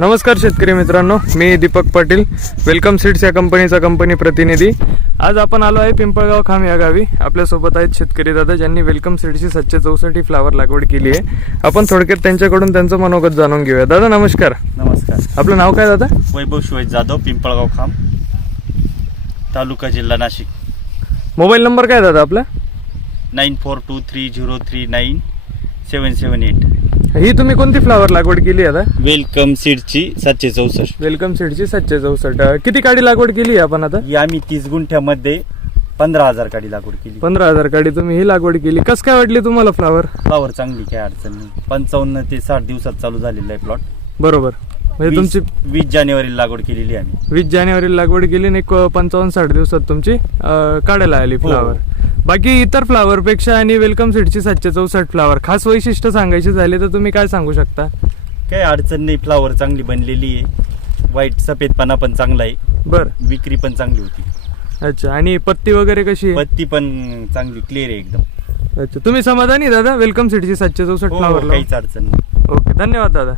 नमस्कार शेतकरी मित्रांनो, मी दीपक पाटील, वेलकम सीड्स या कंपनीचा कंपनी प्रतिनिधी। आज आपण आलो आहे पिंपळगाव खाम या गावी। आपल्यासोबत आहेत शेतकरी दादा ज्यांनी वेलकम सीड्सची 764 फ्लावर लागवड केली आहे। आपण थोडक्यात त्यांच्याकडून त्यांचं मनोगत जाणून घेऊया। दादा नमस्कार। नमस्कार। आपलं नाव काय दादा? वैभव शिवाजी जाधव, पिंपळगाव खाम, तालुका जिल्हा नाशिक। मोबाईल नंबर काय दादा आपला? 9423039778। ही तुम्ही कोणती फ्लावर लागवड केली आता? वेलकम सीडची 764। वेलकम सीडची 764। किती काडी लागवड केली आहे आपण आता? ही आम्ही 30 गुंठ्यामध्ये 15,000 काडी लागवड केली। 15,000 काडी तुम्ही ही लागवड केली। कस काय वाटली तुम्हाला फ्लावर? फ्लावर चांगली, काय अडचण नाही। 55 ते 60 दिवसात चालू झालेला आहे प्लॉट। बरोबर, म्हणजे तुमची 20 जानेवारी लागवड केलेली आम्ही। 20 जानेवारी लागवड केली आणि 55-60 दिवसात तुमची काढायला आली फ्लावर। बाकी इतर फ्लावर पेक्षा आणि वेलकम सीडची 764 फ्लावर खास वैशिष्ट्य सांगायचे झाले तर तुम्ही काय सांगू शकता? काही अडचण नाही, फ्लावर चांगली बनलेली आहे, व्हाईट सफेदपणा पण चांगला आहे। बर, विक्री पण चांगली होती। अच्छा, आणि पत्ती वगैरे कशी आहे? पत्ती पण चांगली क्लिअर आहे एकदम। अच्छा, तुम्ही समाधानी दादा वेलकम सीडची 764 फ्लावर? काहीच अडचण नाही। ओके, धन्यवाद दादा।